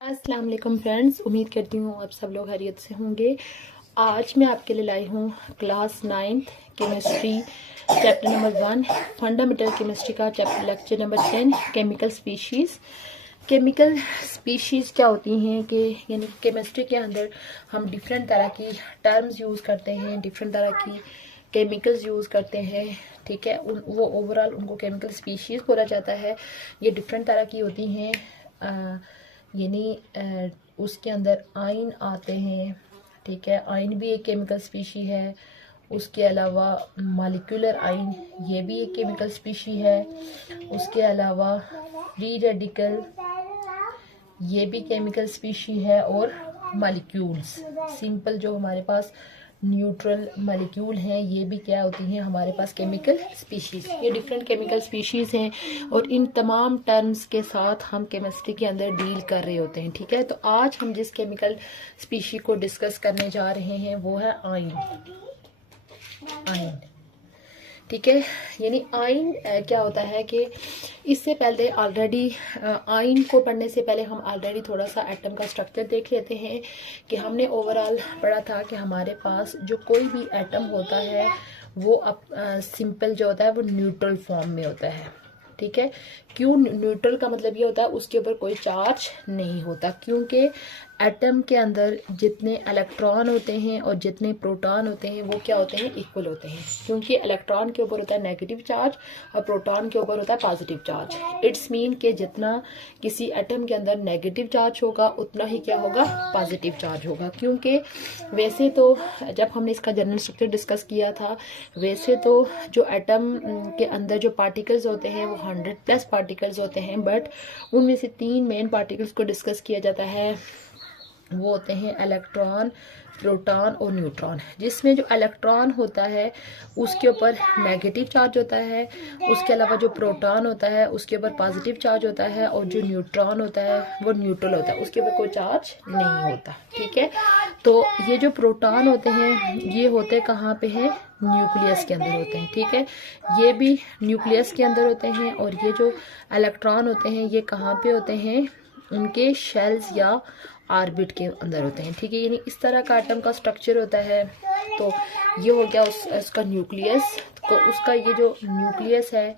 अस्सलाम वालेकुम फ्रेंड्स, उम्मीद करती हूँ आप सब लोग खैरियत से होंगे। आज मैं आपके लिए लाई हूँ class 9th chemistry chapter number 1 fundamental chemistry का chapter lecture number 10 chemical species. Chemical species क्या होती हैं कि यानी केमिस्ट्री के अंदर हम डिफरेंट तरह की टर्म्स यूज़ करते हैं, डिफरेंट तरह की केमिकल्स यूज़ करते हैं। ठीक है, वो ओवरऑल उनको केमिकल स्पीशीज़ बोला जाता है। ये डिफरेंट तरह की होती हैं, यानी उसके अंदर आयन आते हैं। ठीक है, आयन भी एक केमिकल स्पीशी है। उसके अलावा मॉलिक्यूलर आयन, ये भी एक केमिकल स्पीशी है। उसके अलावा फ्री रेडिकल, ये भी केमिकल स्पीशी है। और मॉलिक्यूल्स सिंपल जो हमारे पास न्यूट्रल मॉलिक्यूल हैं, ये भी क्या होती हैं हमारे पास केमिकल स्पीशीज़। ये डिफरेंट केमिकल स्पीशीज़ हैं और इन तमाम टर्म्स के साथ हम केमिस्ट्री के अंदर डील कर रहे होते हैं। ठीक है, तो आज हम जिस केमिकल स्पीशी को डिस्कस करने जा रहे हैं वो है आयन। आयन, ठीक है, यानी आयन क्या होता है कि इससे पहले ऑलरेडी आयन को पढ़ने से पहले हम ऑलरेडी थोड़ा सा एटम का स्ट्रक्चर देख लेते हैं कि हमने ओवरऑल पढ़ा था कि हमारे पास जो कोई भी एटम होता है वो अब सिंपल जो होता है वो न्यूट्रल फॉर्म में होता है। ठीक है, क्यों न्यूट्रल का मतलब ये होता है उसके ऊपर कोई चार्ज नहीं होता, क्योंकि एटम के अंदर जितने इलेक्ट्रॉन होते हैं और जितने प्रोटॉन होते हैं वो क्या होते हैं, इक्वल होते हैं। क्योंकि इलेक्ट्रॉन के ऊपर होता है नेगेटिव चार्ज और प्रोटॉन के ऊपर होता है पॉजिटिव चार्ज। इट्स मीन कि जितना किसी एटम के अंदर नेगेटिव चार्ज होगा उतना ही क्या होगा, पॉजिटिव चार्ज होगा। क्योंकि वैसे तो जब हमने इसका जनरल स्ट्रक्चर डिस्कस किया था, वैसे तो जो एटम के अंदर जो पार्टिकल्स होते हैं वो 100+ पार्टिकल्स होते हैं, बट उनमें से 3 मेन पार्टिकल्स को डिस्कस किया जाता है। वो होते हैं इलेक्ट्रॉन, प्रोटॉन और न्यूट्रॉन। जिसमें जो इलेक्ट्रॉन होता है उसके ऊपर नेगेटिव चार्ज होता है, उसके अलावा जो प्रोटॉन होता है उसके ऊपर पॉजिटिव चार्ज होता है, और जो न्यूट्रॉन होता है वो न्यूट्रल होता है, उसके ऊपर कोई चार्ज नहीं होता। ठीक है, तो ये जो प्रोटॉन होते हैं ये होते कहाँ पे हैं, न्यूक्लियस के अंदर होते हैं। ठीक है, ये भी न्यूक्लियस के अंदर होते हैं। और ये जो इलेक्ट्रॉन होते हैं ये कहाँ पे होते हैं, उनके शेल्स या ऑर्बिट के अंदर होते हैं। ठीक है, यानी इस तरह का एटम का स्ट्रक्चर होता है। तो ये हो गया उसका न्यूक्लियस। तो उसका ये जो न्यूक्लियस है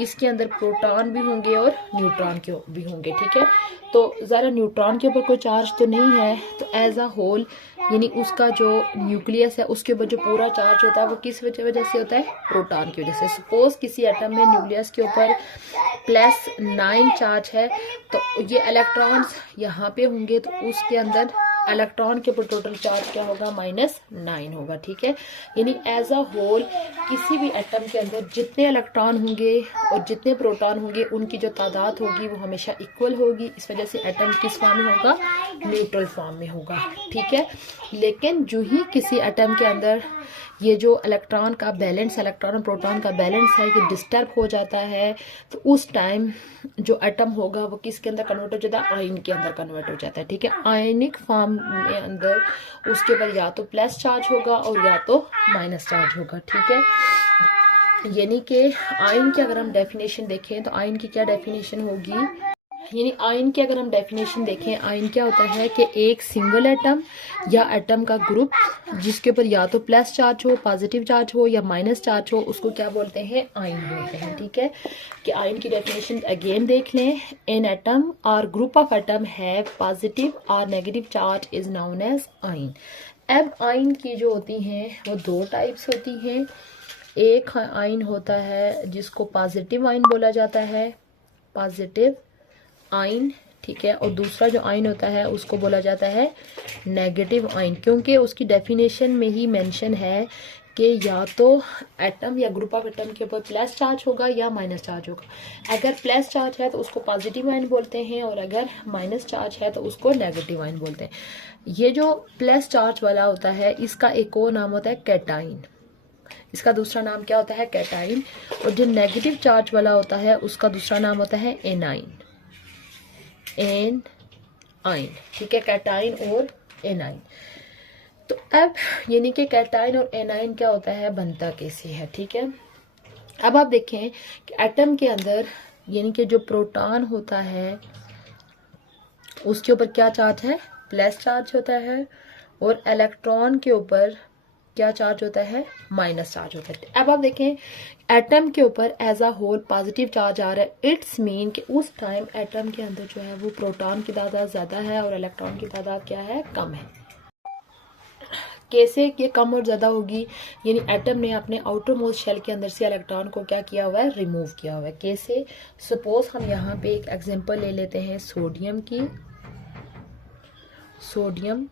इसके अंदर प्रोटॉन भी होंगे और न्यूट्रॉन के भी होंगे। ठीक है, तो ज़रा न्यूट्रॉन के ऊपर कोई चार्ज तो नहीं है, तो एज अ होल यानी उसका जो न्यूक्लियस है उसके ऊपर जो पूरा चार्ज होता है वो किस वजह से होता है, प्रोटॉन की वजह से। सपोज किसी एटम में न्यूक्लियस के ऊपर +9 चार्ज है, तो ये इलेक्ट्रॉन्स यहाँ पे होंगे तो उसके अंदर इलेक्ट्रॉन के ऊपर टोटल चार्ज क्या होगा, -9 होगा। ठीक है, यानी एज अ होल किसी भी एटम के अंदर जितने इलेक्ट्रॉन होंगे और जितने प्रोटॉन होंगे उनकी जो तादाद होगी वो हमेशा इक्वल होगी। इस वजह से एटम किस फॉर्म में होगा, न्यूट्रल फॉर्म में होगा। ठीक है, लेकिन जो ही किसी एटम के अंदर ये जो इलेक्ट्रॉन का बैलेंस, इलेक्ट्रॉन और प्रोटॉन का बैलेंस है, ये डिस्टर्ब हो जाता है, तो उस टाइम जो एटम होगा वो किसके अंदर कन्वर्ट हो जाता है, आयन के अंदर कन्वर्ट हो जाता है। ठीक है, आयनिक फॉर्म में अंदर उसके ऊपर या तो प्लस चार्ज होगा और या तो माइनस चार्ज होगा। ठीक है, यानी कि आयन की अगर हम डेफिनेशन देखें तो आयन की क्या डेफिनेशन होगी, यानी आयन की अगर हम डेफिनेशन देखें, आयन क्या होता है कि एक सिंगल एटम या एटम का ग्रुप जिसके ऊपर या तो प्लस चार्ज हो, पॉजिटिव चार्ज हो या माइनस चार्ज हो, उसको क्या बोलते हैं, आयन बोलते हैं। ठीक है, कि आयन की डेफिनेशन अगेन देख लें, एन एटम और group of atom have positive और negative charge is known as ion. अब आयन की जो होती हैं वो 2 टाइप्स होती हैं। एक आयन होता है जिसको पॉजिटिव आयन बोला जाता है, पॉजिटिव आयन। ठीक है, और दूसरा जो आयन होता है उसको बोला जाता है नेगेटिव आयन, क्योंकि उसकी डेफिनेशन में ही मेंशन है कि या तो एटम या ग्रुप ऑफ एटम के ऊपर प्लस चार्ज होगा या माइनस चार्ज होगा। अगर प्लस चार्ज है तो उसको पॉजिटिव आयन बोलते हैं, और अगर माइनस चार्ज है तो उसको नेगेटिव आयन बोलते हैं। ये जो प्लस चार्ज वाला होता है इसका एक और नाम होता है कैटाइन, इसका दूसरा नाम क्या होता है, कैटाइन। और जो नेगेटिव चार्ज वाला होता है उसका दूसरा नाम होता है एनाइन, एन आइन। ठीक है, कैटाइन और एनाइन। तो अब यानी कि कैटाइन और एनाइन क्या होता है, बनता कैसे है। ठीक है, अब आप देखें कि एटम के अंदर यानी कि जो प्रोटॉन होता है उसके ऊपर क्या चार्ज है, प्लस चार्ज होता है, और इलेक्ट्रॉन के ऊपर क्या चार्ज होता है, माइनस चार्ज होता है। अब आप देखें एटम के ऊपर as a whole positive charge आ रहा है, इट्स मीन कि उस टाइम एटम के अंदर जो है वो प्रोटॉन की तादाद ज़्यादा है और इलेक्ट्रॉन की तादाद क्या है, कम है। कैसे ये कम और ज़्यादा होगी, यानी एटम ने अपने आउटर मोस्ट शेल के अंदर से इलेक्ट्रॉन को क्या किया हुआ है, रिमूव किया हुआ है। कैसे, सपोज हम यहाँ पे एक एग्जांपल ले लेते हैं सोडियम की, सोडियम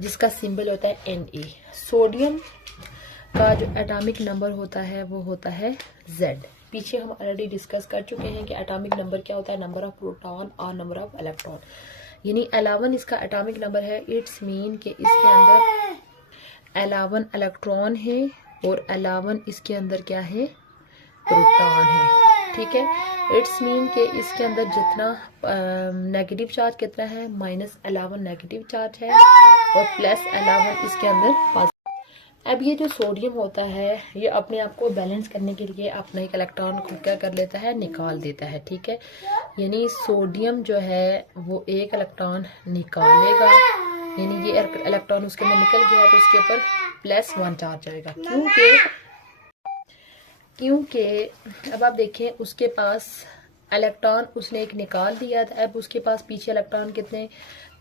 जिसका सिंबल होता है Na। सोडियम का जो एटॉमिक नंबर होता है वो होता है Z। पीछे हम ऑलरेडी डिस्कस कर चुके हैं कि एटॉमिक नंबर क्या होता है, नंबर ऑफ प्रोटॉन और नंबर ऑफ इलेक्ट्रॉन। यानी 11 इसका एटॉमिक नंबर है, इट्स मीन कि इसके अंदर 11 इलेक्ट्रॉन है और 11 इसके अंदर क्या है, प्रोटॉन है। ठीक है, इट्स मीन कि इसके अंदर जितना नेगेटिव चार्ज कितना है, -11 नेगेटिव चार्ज है और +11 इसके अंदर। अब ये जो सोडियम होता है ये अपने आप को बैलेंस करने के लिए अपना एक इलेक्ट्रॉन को क्या कर लेता है, निकाल देता है। ठीक है, यानी सोडियम जो है वो एक इलेक्ट्रॉन निकालेगा, यानी ये इलेक्ट्रॉन उसके अंदर निकल गया तो उसके ऊपर +1 चार्ज आएगा। क्योंकि अब आप देखें उसके पास इलेक्ट्रॉन उसने एक निकाल दिया था, अब उसके पास पीछे इलेक्ट्रॉन कितने,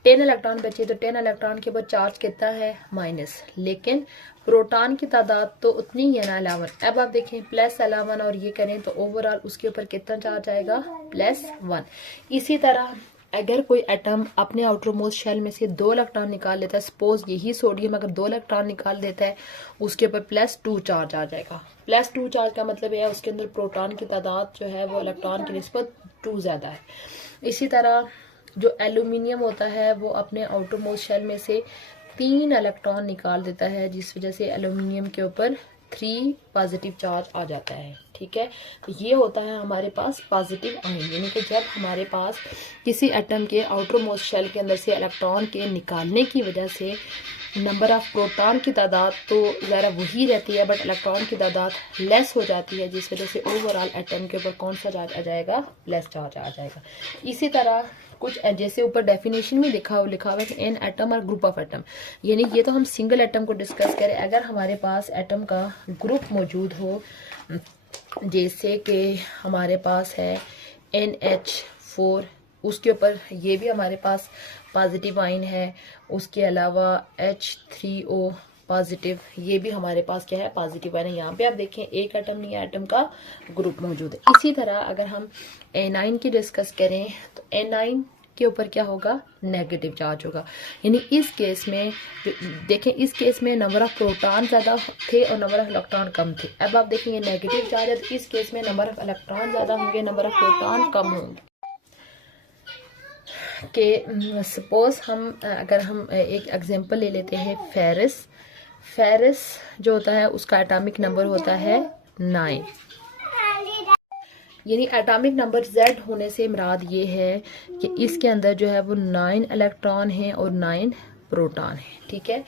10 इलेक्ट्रॉन बचे, तो 10 इलेक्ट्रॉन के ऊपर चार्ज कितना है, माइनस, लेकिन प्रोटॉन की तादाद तो उतनी ही है ना, 11। अब आप देखें +11 और ये करें तो ओवरऑल उसके ऊपर कितना चार्ज आएगा, +1। इसी तरह अगर कोई एटम अपने आउटर मोस्ट शेल में से 2 इलेक्ट्रॉन निकाल लेता है, सपोज यही सोडियम अगर 2 इलेक्ट्रॉन निकाल देता है, उसके ऊपर +2 चार्ज आ जाएगा। +2 चार्ज का मतलब है उसके अंदर प्रोटॉन की तादाद जो है वो इलेक्ट्रॉन की निस्बत 2 ज़्यादा है। इसी तरह जो एल्यूमिनियम होता है वो अपने आउटर मोस्ट शेल में से 3 इलेक्ट्रॉन निकाल देता है, जिस वजह से एल्यूमिनियम के ऊपर 3 पॉजिटिव चार्ज आ जाता है। ठीक है, तो ये होता है हमारे पास पॉजिटिव आयन, यानी कि जब हमारे पास किसी एटम के आउटर मोस्ट शेल के अंदर से इलेक्ट्रॉन के निकालने की वजह से नंबर ऑफ प्रोटॉन की तादाद तो ज़रा वही रहती है, बट इलेक्ट्रॉन की तादाद लेस हो जाती है, जिस वजह से ओवरऑल एटम के ऊपर कौन सा चार्ज आ जाएगा, प्लस चार्ज आ जाएगा। इसी तरह कुछ जैसे ऊपर डेफिनेशन में लिखा हुआ है कि एन एटम और ग्रुप ऑफ एटम, यानी ये तो हम सिंगल एटम को डिस्कस करें। अगर हमारे पास एटम का ग्रुप मौजूद हो, जैसे कि हमारे पास है NH4, उसके ऊपर ये भी हमारे पास पॉजिटिव आयन है, उसके अलावा H3O पॉजिटिव, ये भी हमारे पास क्या है, पॉजिटिव आयन है। यहाँ पे आप देखें एक एटम नहीं है, एटम का ग्रुप मौजूद है। इसी तरह अगर हम एनाइन की डिस्कस करें तो एनाइन के ऊपर क्या होगा, नेगेटिव चार्ज होगा। यानी इस केस में देखें, इस केस में नंबर ऑफ प्रोटॉन ज़्यादा थे और नंबर ऑफ इलेक्ट्रॉन कम थे। अब आप देखें ये नेगेटिव चार्ज है, तो इस केस में नंबर ऑफ इलेक्ट्रॉन ज़्यादा होंगे, नंबर ऑफ प्रोटॉन कम होंगे। कि सपोज हम अगर हम एक एग्जांपल ले लेते हैं फेरस। फेरस जो होता है उसका एटॉमिक नंबर होता है 9, यानी एटॉमिक नंबर Z होने से मुराद ये है कि इसके अंदर जो है वो 9 इलेक्ट्रॉन हैं और 9 प्रोटॉन हैं। ठीक है,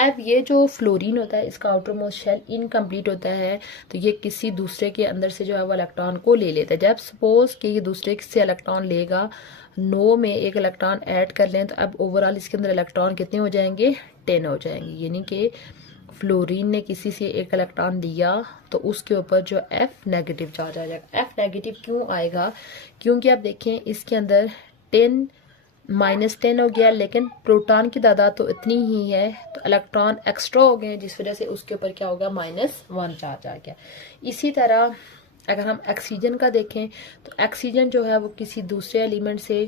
अब ये जो फ्लोरीन होता है इसका आउटर मोस्ट शेल इनकम्प्लीट होता है, तो ये किसी दूसरे के अंदर से जो है वो इलेक्ट्रॉन को ले लेता है। जब सपोज कि ये दूसरे से इलेक्ट्रॉन लेगा, 9 में एक इलेक्ट्रॉन ऐड कर लें, तो अब ओवरऑल इसके अंदर इलेक्ट्रॉन कितने हो जाएंगे, 10 हो जाएंगे। यानी कि फ्लोरीन ने किसी से एक इलेक्ट्रॉन लिया तो उसके ऊपर जो F नेगेटिव चार्ज आ जाएगा। F नेगेटिव क्यों आएगा, क्योंकि आप देखें इसके अंदर 10 -10 हो गया, लेकिन प्रोटॉन की तादाद तो इतनी ही है, तो इलेक्ट्रॉन एक्स्ट्रा हो गए, जिस वजह से उसके ऊपर क्या होगा, -1 चार्ज आ गया। इसी तरह अगर हम ऑक्सीजन का देखें तो ऑक्सीजन जो है वो किसी दूसरे एलिमेंट से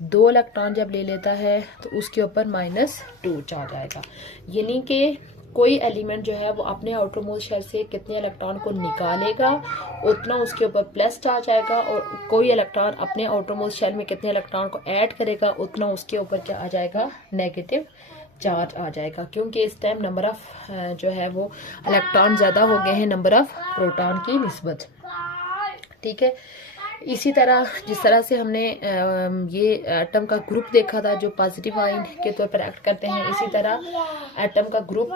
2 इलेक्ट्रॉन जब ले लेता है तो उसके ऊपर -2 चार्ज आएगा। यानी कि कोई एलिमेंट जो है वो अपने आउटर मोस्ट शेल से कितने इलेक्ट्रॉन को निकालेगा उतना उसके ऊपर प्लस चार्ज आएगा, और कोई इलेक्ट्रॉन अपने आउटर मोस्ट शेल में कितने इलेक्ट्रॉन को ऐड करेगा उतना उसके ऊपर क्या आ जाएगा, नेगेटिव चार्ज आ जाएगा। क्योंकि इस टाइम नंबर ऑफ जो है वो इलेक्ट्रॉन ज़्यादा हो गए हैं नंबर ऑफ प्रोटॉन की निस्बत। ठीक है, इसी तरह जिस तरह से हमने ये एटम का ग्रुप देखा था जो पॉजिटिव आयन के तौर पर एक्ट करते हैं, इसी तरह एटम का ग्रुप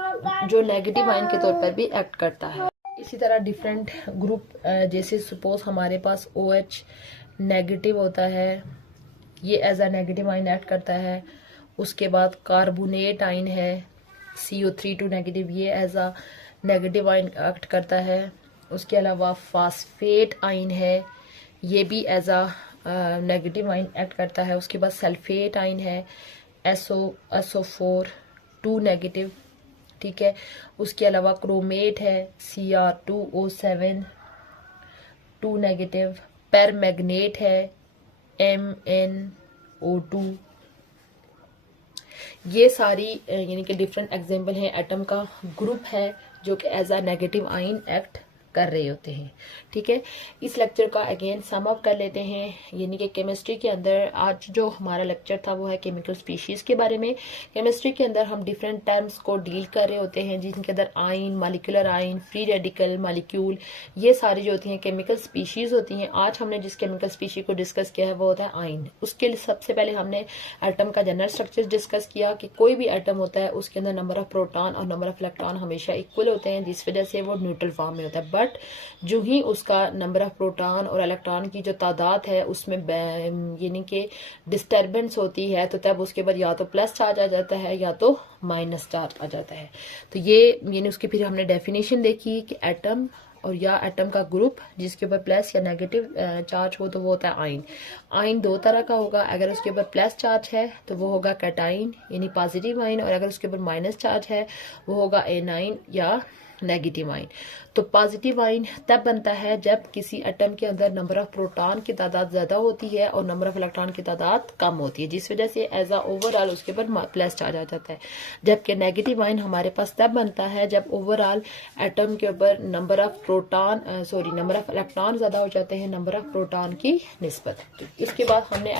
जो नेगेटिव आयन के तौर पर भी एक्ट करता है। इसी तरह डिफरेंट ग्रुप जैसे सपोज हमारे पास OH नेगेटिव होता है, ये as a negative ion act करता है। उसके बाद कार्बोनेट आइन है CO3 नेगेटिव, ये as a negative ion act करता है। उसके अलावा फास्फेट आइन है, ये भी as a negative ion act करता है। उसके बाद सल्फेट आइन है SO4 नेगेटिव, ठीक है। उसके अलावा क्रोमेट है Cr2O7 नेगेटिव। परमैग्नेट है MnO2। ये सारी यानी कि डिफरेंट एग्जाम्पल हैं, एटम का ग्रुप है जो कि as a negative ion act कर रहे होते हैं, ठीक है। इस लेक्चर का अगेन सम अप कर लेते हैं, यानी कि केमिस्ट्री के अंदर आज जो हमारा लेक्चर था वो है केमिकल स्पीशीज़ के बारे में। केमिस्ट्री के अंदर हम डिफरेंट टर्म्स को डील कर रहे होते हैं, जिनके अंदर आइन, मॉलिक्यूलर आइन, फ्री रेडिकल, मॉलिक्यूल, ये सारी जो होती हैं केमिकल स्पीशीज़ होती हैं। आज हमने जिस केमिकल स्पीशी को डिस्कस किया है वो होता है आइन। उसके लिए सबसे पहले हमने एटम का जनरल स्ट्रक्चर डिस्कस किया कि कोई भी एटम होता है उसके अंदर नंबर ऑफ प्रोटॉन और नंबर ऑफ इलेक्ट्रॉन हमेशा इक्वल होते हैं, जिस वजह से वो न्यूट्रल फॉर्म में होता है। बट जो ही उसका नंबर ऑफ प्रोटॉन और इलेक्ट्रॉन की जो तादाद है उसमें यानी कि डिस्टर्बेंस होती है, तो तब उसके बाद या तो प्लस चार्ज आ जाता है या तो माइनस चार्ज आ जाता है। तो ये यानी उसकी फिर हमने डेफिनेशन देखी कि एटम और या एटम का ग्रुप जिसके ऊपर प्लस या नेगेटिव चार्ज हो तो वो होता है आइन। आइन दो तरह का होगा, अगर उसके ऊपर प्लस चार्ज है तो वो होगा कैटाइन यानी पॉजिटिव आइन, और अगर उसके ऊपर माइनस चार्ज है वो होगा एनाइन या नेगेटिव आइन। तो पॉजिटिव आइन तब बनता है जब किसी एटम के अंदर नंबर ऑफ प्रोटॉन की तादाद ज्यादा होती है और नंबर ऑफ इलेक्ट्रॉन की तादाद कम होती है, जिस वजह से एज अ ओवरऑल उसके ऊपर प्लस चार्ज आ जाता है। जबकि नेगेटिव आइन हमारे पास तब बनता है जब ओवरऑल एटम के ऊपर नंबर ऑफ इलेक्ट्रॉन ज्यादा हो जाते हैं नंबर ऑफ प्रोटॉन की निस्बत। तो इसके बाद हमने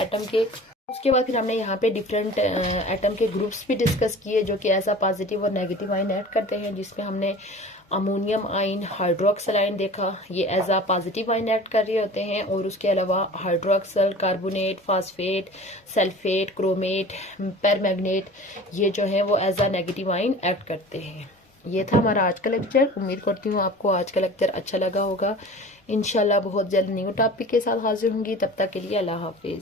उसके बाद फिर हमने यहाँ पे डिफरेंट एटम के ग्रुप्स भी डिस्कस किए जो कि ऐसा पॉजिटिव और नेगेटिव आइन ऐड करते हैं, जिसमें हमने अमोनियम आइन, हाइड्रोक्सल आइन देखा, ये एज आ पॉजिटिव आइन एक्ट कर रहे होते हैं। और उसके अलावा hydroxyl, carbonate, phosphate, sulphate, chromate, परमैग्नेट, ये जो है वो एज आ नेगेटिव आइन एक्ट करते हैं। ये था हमारा आज का लेक्चर। उम्मीद करती हूँ आपको आज का लेक्चर अच्छा लगा होगा। इंशाल्लाह बहुत जल्द न्यू टॉपिक के साथ हाजिर होंगी, तब तक के लिए अल्लाह हाफिज।